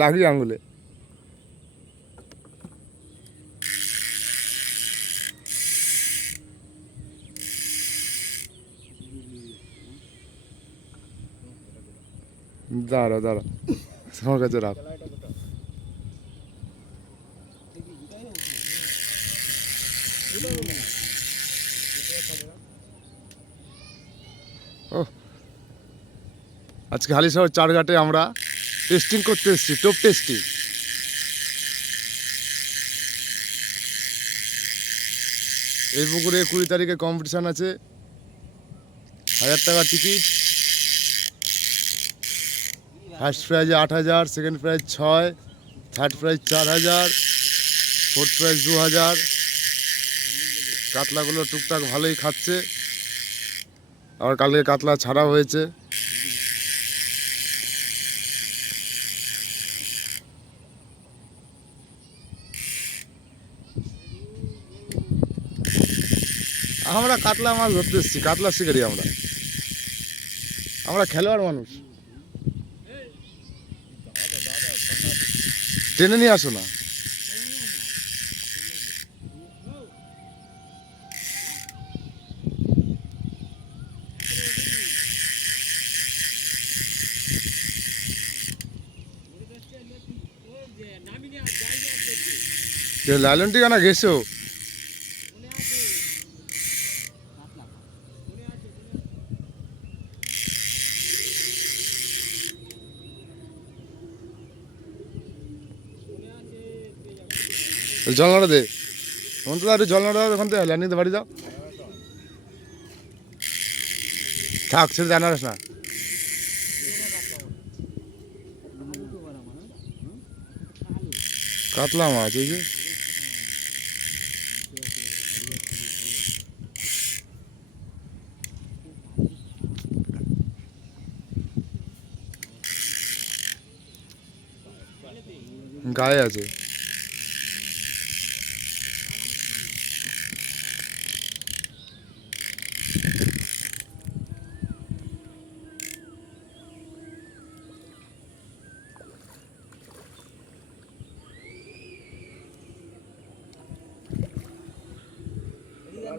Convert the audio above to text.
লাগি আঙুলে। দাঁড়া দাঁড়া। আমার কাছে রাখ। আজকে হালিশহর চারঘাটে আমরা টেস্টিং করতে এসেছি, টোপ টেস্টিং এই পুকুরে কুড়ি তারিখে কম্পিটিশান আছে। হাজার টাকা টিকিট ফার্স্ট প্রাইজ আট হাজার সেকেন্ড প্রাইজ ছয় থার্ড প্রাইজ চার হাজার ফোর্থ প্রাইজ দু হাজার। কাতলাগুলো টুকটাক ভালোই খাচ্ছে। আবার কালকে কাতলা ছাড়া হয়েছে। আমরা কাতলা মাছ ধরতে এসেছি, কাতলা শিকারি আমরা। আমরা খেলোয়াড় মানুষ। টেনে নিয়ে আসো না। লাইলন টিকানা গেছো জল নাড়া দে। তখন তো একটু জল নাড়া দাও ওখান থেকে বাড়ি যাও। থাক ছেড়ে নাড়াস না। কাতলা মাছ, এই যে। গায়ে আছে।